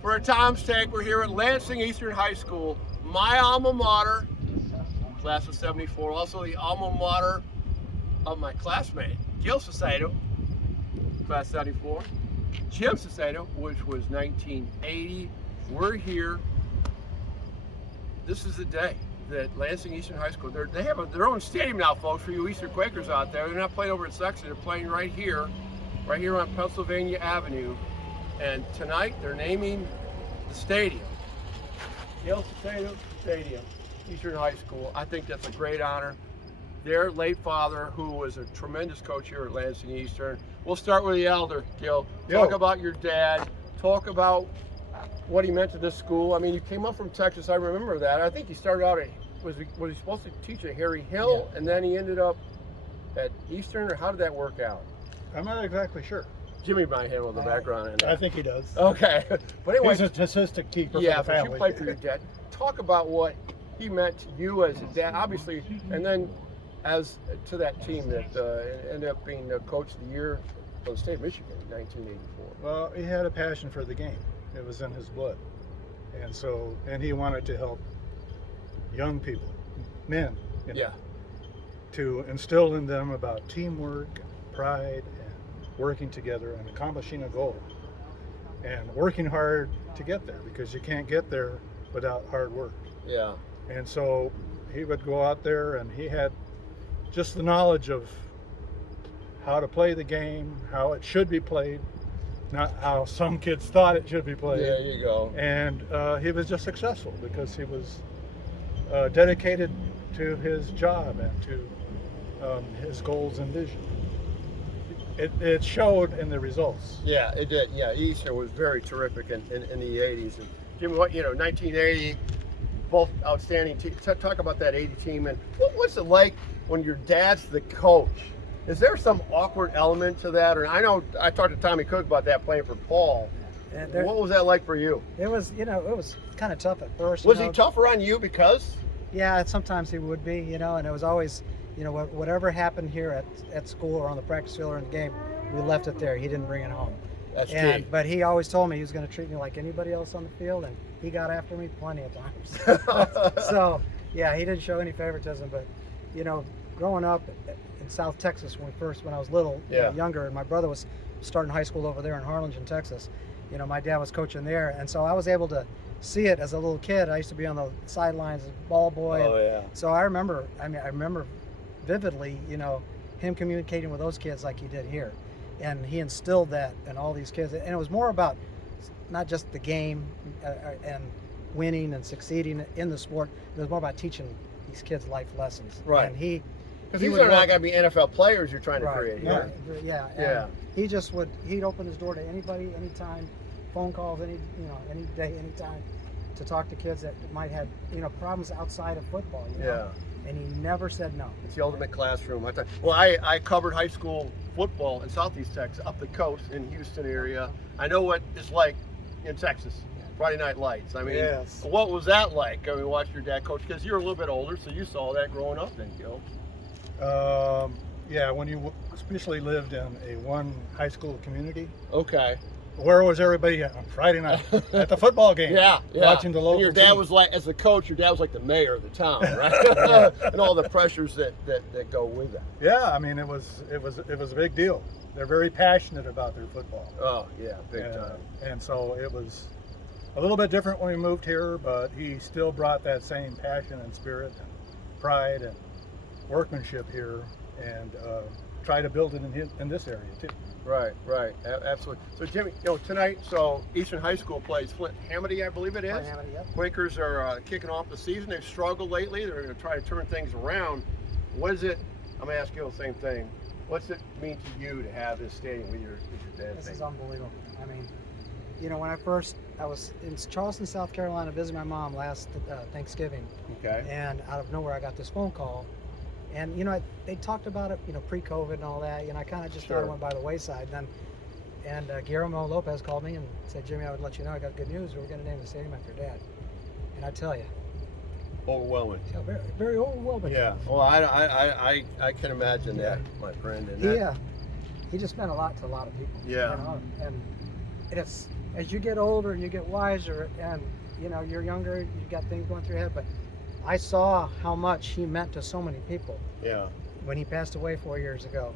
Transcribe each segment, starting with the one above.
For a Tom's Take, we're here at Lansing Eastern High School, my alma mater, class of '74, also the alma mater of my classmate, Gil Sauceda, class '74, Jim Sauceda, which was 1980. We're here. This is the day that Lansing Eastern High School, they have their own stadium now, folks, for you Eastern Quakers out there. They're not playing over at Sexton, they're playing right here on Pennsylvania Avenue. And tonight, they're naming the stadium, Gil Sauceda Stadium, Eastern High School. I think that's a great honor. Their late father, who was a tremendous coach here at Lansing Eastern. We'll start with the elder, Gil. Talk about your dad. Talk about what he meant to this school. I mean, you came up from Texas, I remember that. I think he started out at, was he supposed to teach at Harry Hill, and then he ended up at Eastern, or how did that work out? I'm not exactly sure. Jimmy might handle the background in that. I think he does. Okay. But anyway, he's a statistic keeper for yeah, the family. but you played for your dad. Talk about what he meant to you as a dad, obviously, and then as to that team that ended up being coach of the year for the state of Michigan in 1984. Well, he had a passion for the game. It was in his blood. And he wanted to help young people, men, to instill in them about teamwork, pride, and working together and accomplishing a goal. And working hard to get there, because you can't get there without hard work. Yeah. And so he would go out there, and he had just the knowledge of how to play the game, how it should be played, not how some kids thought it should be played. There you go. And he was just successful because he was dedicated to his job and to his goals and vision. It showed in the results. Yeah, it did. Yeah, Eastern was very terrific in the 80s. And Jimmy, 1980, both outstanding teams. Talk about that 80 team, and what's it like when your dad's the coach? Is there some awkward element to that? Or I know I talked to Tommy Cook about that, playing for Paul. What was that like for you? It was, it was kind of tough at first. Was he tougher on you because? Yeah, sometimes he would be, and it was always, whatever happened here at school or on the practice field or in the game, we left it there. He didn't bring it home. That's key. But he always told me he was going to treat me like anybody else on the field, and he got after me plenty of times. So, yeah, he didn't show any favoritism. But, growing up in South Texas when I was little, younger, and my brother was starting high school over there in Harlingen, Texas. My dad was coaching there, and so I was able to see it as a little kid. I used to be on the sidelines as a ball boy. Oh, yeah. So I remember vividly, him communicating with those kids like he did here. And he instilled that in all these kids. And it was more about not just the game and winning and succeeding in the sport. It was more about teaching these kids life lessons. Right. And because these are not going to be NFL players you're trying to create here. Yeah. He'd open his door to anybody, anytime, phone calls, any day, anytime, to talk to kids that might have, problems outside of football. Yeah. And he never said no. It's the ultimate classroom. I covered high school football in Southeast Texas, up the coast in Houston area. I know what it's like in Texas. Friday Night Lights. I mean, yes. What was that like? I mean, watched your dad coach, because you're a little bit older, so you saw that growing up then, Gil. Yeah, when you especially lived in a one high school community. Okay. Where was everybody on Friday night? At the football game. Yeah. Watching the local and your dad team. was like, as the coach, your dad was like the mayor of the town, right? And all the pressures that go with that. Yeah, I mean, it was a big deal. They're very passionate about their football. Oh yeah, big time. And so it was a little bit different when we moved here, but he still brought that same passion and spirit and pride and workmanship here, and try to build it in this area too. Right, absolutely. So Jimmy, tonight, Eastern High School plays Flint Hamady, I believe it is. Flint Hamady, yep. Quakers are kicking off the season. They've struggled lately. They're going to try to turn things around. What is it? I'm going to ask you the same thing. What's it mean to you to have this stadium with your dad? This is unbelievable. I mean, when I was in Charleston, South Carolina, visiting my mom last Thanksgiving. Okay. And out of nowhere, I got this phone call. And, they talked about it, pre-COVID and all that. I kind of just thought it went by the wayside. And Guillermo Lopez called me and said, Jimmy, I would let you know I got good news. We're going to name the stadium after Dad. And I tell you. Overwhelming. Yeah, very, very overwhelming. Yeah. Well, I can imagine that, my friend. And he just meant a lot to a lot of people. Yeah. And as you get older and you get wiser, and you know you're younger, you got things going through your head. But I saw how much he meant to so many people. Yeah. When he passed away 4 years ago,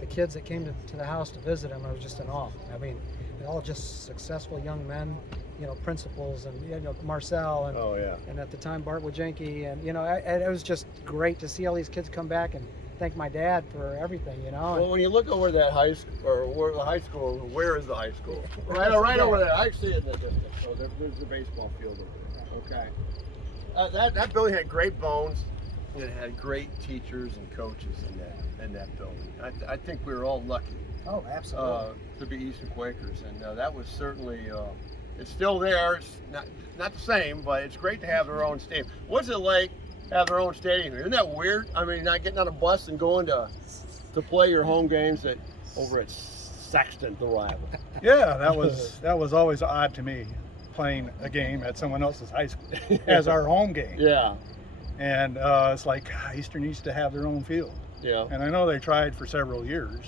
the kids that came to the house to visit him, I was just in awe. I mean, they're all just successful young men, you know, principals, and you know Marcel, and Oh yeah. and at the time Bart Wajenki, and you know, it was just great to see all these kids come back and thank my dad for everything, you know. Well, when you look over that high school, or where the high school, where is the high school? Right over there. I see it in the distance. So there's the baseball field over there. Okay. That building had great bones. It had great teachers and coaches in that building. I think we were all lucky Oh, absolutely. to be Eastern Quakers, and that was certainly. It's still there. It's not the same, but it's great to have their own stadium. What's it like to have their own stadium here? Isn't that weird? I mean, not getting on a bus and going to play your home games over at Sexton, the rival. Yeah, that was always odd to me, playing a game at someone else's high school as our home game. Yeah. And it's like Eastern used to have their own field. Yeah. And I know they tried for several years.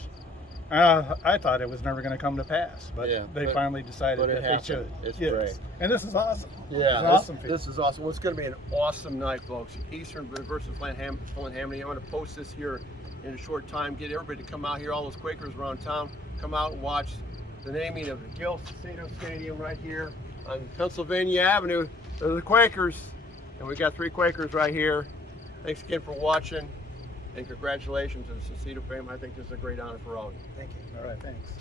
I thought it was never going to come to pass, but they finally decided that they should. It's Yes. great. And this is awesome. Yeah, It's awesome field. this is awesome. Well, it's going to be an awesome night, folks. Eastern versus Flint-Hamney. I'm going to post this here in a short time. Get everybody to come out here, all those Quakers around town, come out and watch the naming of the Gil Sauceda Stadium right here on Pennsylvania Avenue. They're the Quakers, and we got 3 Quakers right here. Thanks again for watching, and congratulations to the Sauceda family. I think this is a great honor for all of you. Thank you. All right, thanks.